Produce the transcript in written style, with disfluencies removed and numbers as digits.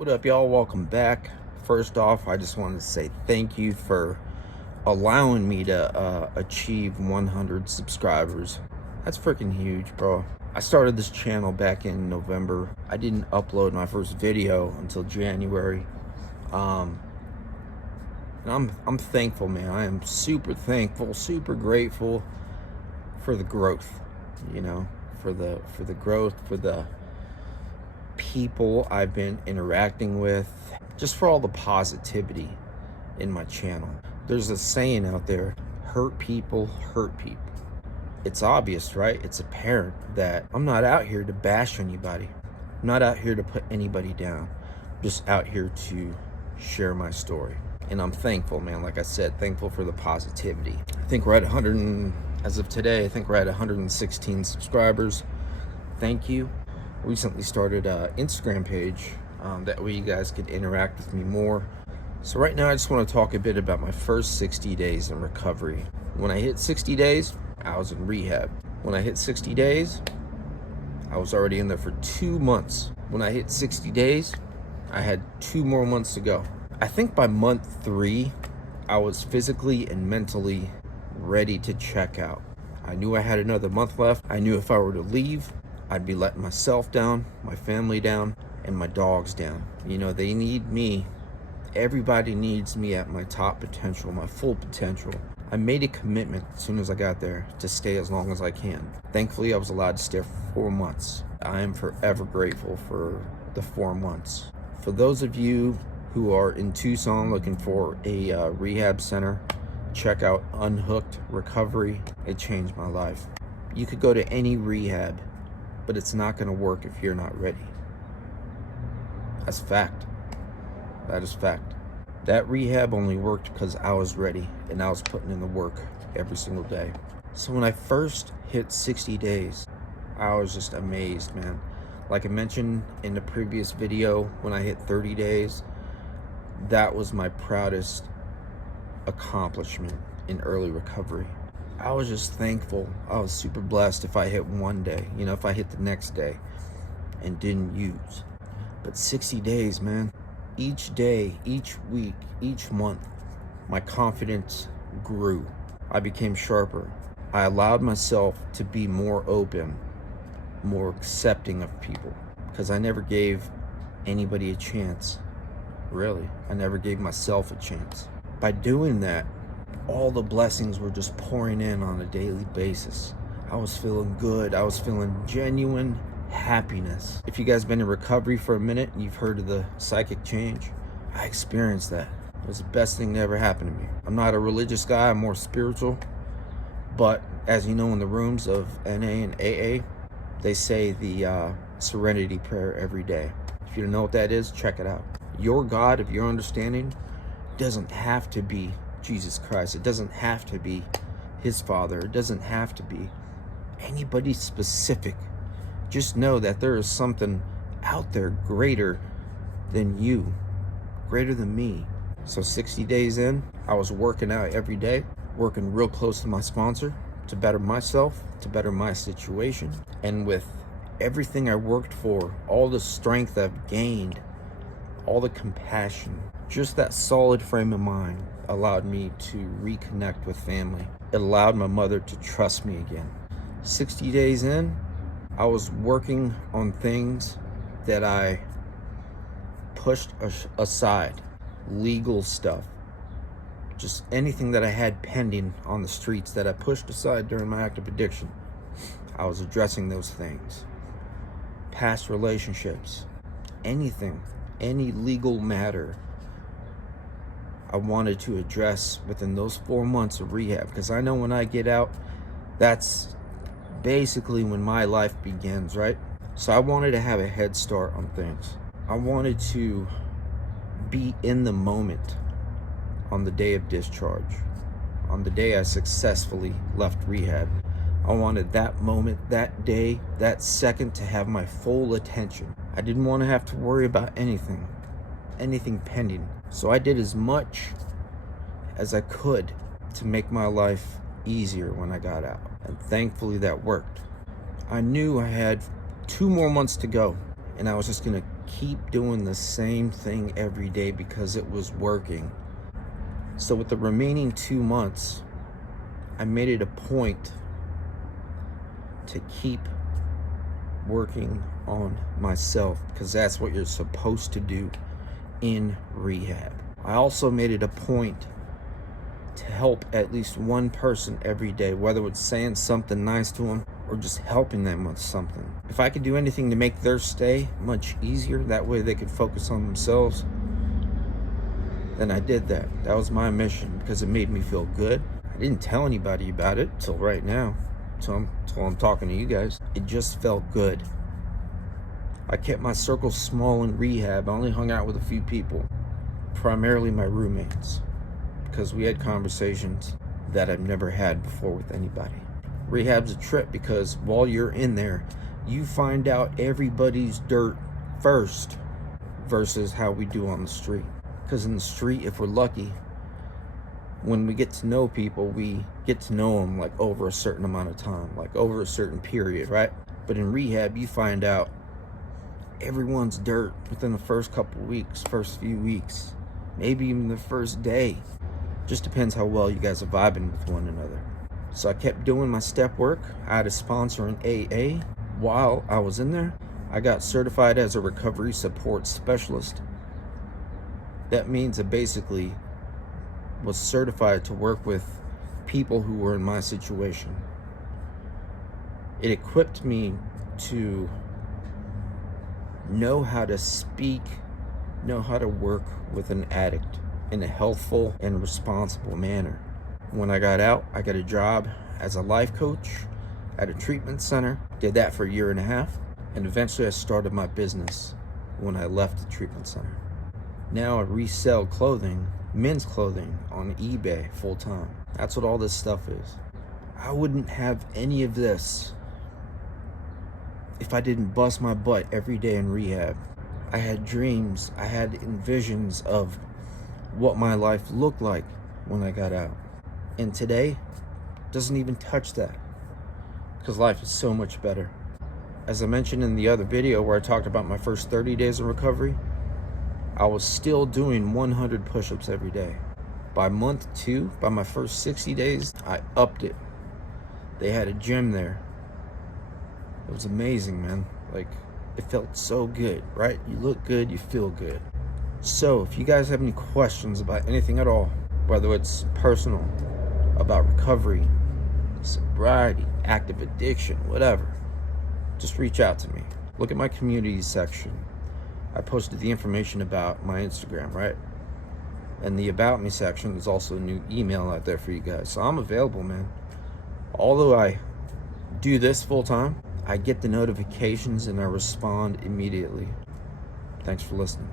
What up, y'all? Welcome back. First off, I just wanted to say thank you for allowing me to achieve 100 subscribers. That's freaking huge, bro. I started this channel back in November. I didn't upload my first video until January. And I'm thankful, man. I am super thankful, super grateful for the growth, you know, for the growth, for the people I've been interacting with, just for all the positivity in my channel. There's a saying out there, hurt people hurt people. It's obvious, right? It's apparent that I'm not out here to bash anybody. I'm not out here to put anybody down. I'm just out here to share my story. And I'm thankful, man. Like I said, thankful for the positivity. I think we're at as of today, I think we're at 116 subscribers. Thank you. Recently started an Instagram page. That way you guys could interact with me more. So right now I just want to talk a bit about my first 60 days in recovery. When I hit 60 days, I was in rehab. When I hit 60 days, I was already in there for 2 months. When I hit 60 days, I had 2 more months to go. I think by month 3, I was physically and mentally ready to check out. I knew I had another month left. I knew if I were to leave, I'd be letting myself down, my family down, and my dogs down. You know, they need me. Everybody needs me at my top potential, my full potential. I made a commitment as soon as I got there to stay as long as I can. Thankfully, I was allowed to stay for 4 months. I am forever grateful for the 4 months. For those of you who are in Tucson looking for a rehab center, check out Unhooked Recovery. It changed my life. You could go to any rehab, but it's not going to work if you're not ready. That's fact. That is fact. That rehab only worked because I was ready and I was putting in the work every single day. So when I first hit 60 days, I was just amazed, man. Like I mentioned in the previous video, when I hit 30 days, that was my proudest accomplishment in early recovery. I was just thankful. I was super blessed if I hit one day, you know, if I hit the next day and didn't use. But 60 days, man, each day, each week, each month, my confidence grew. I became sharper. I allowed myself to be more open, more accepting of people, because I never gave anybody a chance. Really, I never gave myself a chance. By doing that, all the blessings were just pouring in on a daily basis. I was feeling good. I was feeling genuine happiness. If you guys been in recovery for a minute and you've heard of the psychic change, I experienced that. It was the best thing that ever happened to me. I'm not a religious guy, I'm more spiritual. But as you know, in the rooms of NA and AA, they say the serenity prayer every day. If you don't know what that is, check it out. Your God, of your understanding, doesn't have to be Jesus Christ. It doesn't have to be his Father. It doesn't have to be anybody specific. Just know that there is something out there greater than you, greater than me. So 60 days in, I was working out every day, working real close to my sponsor to better myself, to better my situation. And with everything I worked for, all the strength I've gained, all the compassion, just that solid frame of mind allowed me to reconnect with family. It allowed my mother to trust me again. 60 days in, I was working on things that I pushed aside. Legal stuff. Just anything that I had pending on the streets that I pushed aside during my active addiction. I was addressing those things. Past relationships. Anything. Any legal matter I wanted to address within those 4 months of rehab, because I know when I get out, that's basically when my life begins, right? So I wanted to have a head start on things. I wanted to be in the moment on the day of discharge, on the day I successfully left rehab. I wanted that moment, that day, that second to have my full attention. I didn't want to have to worry about anything pending. So I did as much as I could to make my life easier when I got out. And thankfully that worked. I knew I had 2 more months to go, and I was just gonna keep doing the same thing every day because it was working. So with the remaining 2 months, I made it a point to keep working on myself, because that's what you're supposed to do in rehab. I also made it a point to help at least one person every day, whether it's saying something nice to them or just helping them with something. If I could do anything to make their stay much easier, that way they could focus on themselves, then I did that. That was my mission, because it made me feel good. I didn't tell anybody about it till right now, till I'm talking to you guys. It just felt good. I kept my circle small in rehab. I only hung out with a few people, primarily my roommates, because we had conversations that I've never had before with anybody. Rehab's a trip, because while you're in there, you find out everybody's dirt first versus how we do on the street. Because in the street, if we're lucky, when we get to know people, we get to know them like over a certain amount of time, like over a certain period, right? But in rehab, you find out everyone's dirt within the first couple weeks, first few weeks, maybe even the first day. Just depends how well you guys are vibing with one another. So I kept doing my step work. I had a sponsor in AA. While I was in there, I got certified as a recovery support specialist. That means I basically was certified to work with people who were in my situation. It equipped me to know how to speak, know how to work with an addict in a healthful and responsible manner. When I got out, I got a job as a life coach at a treatment center. Did that for a year and a half, and eventually I started my business when I left the treatment center. Now I resell clothing, men's clothing, on eBay full time. That's what all this stuff is. I wouldn't have any of this if I didn't bust my butt every day in rehab. I had dreams, I had envisions of what my life looked like when I got out. And today doesn't even touch that, because life is so much better. As I mentioned in the other video where I talked about my first 30 days of recovery, I was still doing 100 push-ups every day. By month 2, by my first 60 days, I upped it. They had a gym there. It was amazing, man. Like, it felt so good, right? You look good, you feel good. So if you guys have any questions about anything at all, whether it's personal, about recovery, sobriety, active addiction, whatever, just reach out to me. Look at my community section. I posted the information about my Instagram, right? And the About Me section is also a new email out there for you guys. So I'm available, man. Although I do this full time, I get the notifications and I respond immediately. Thanks for listening.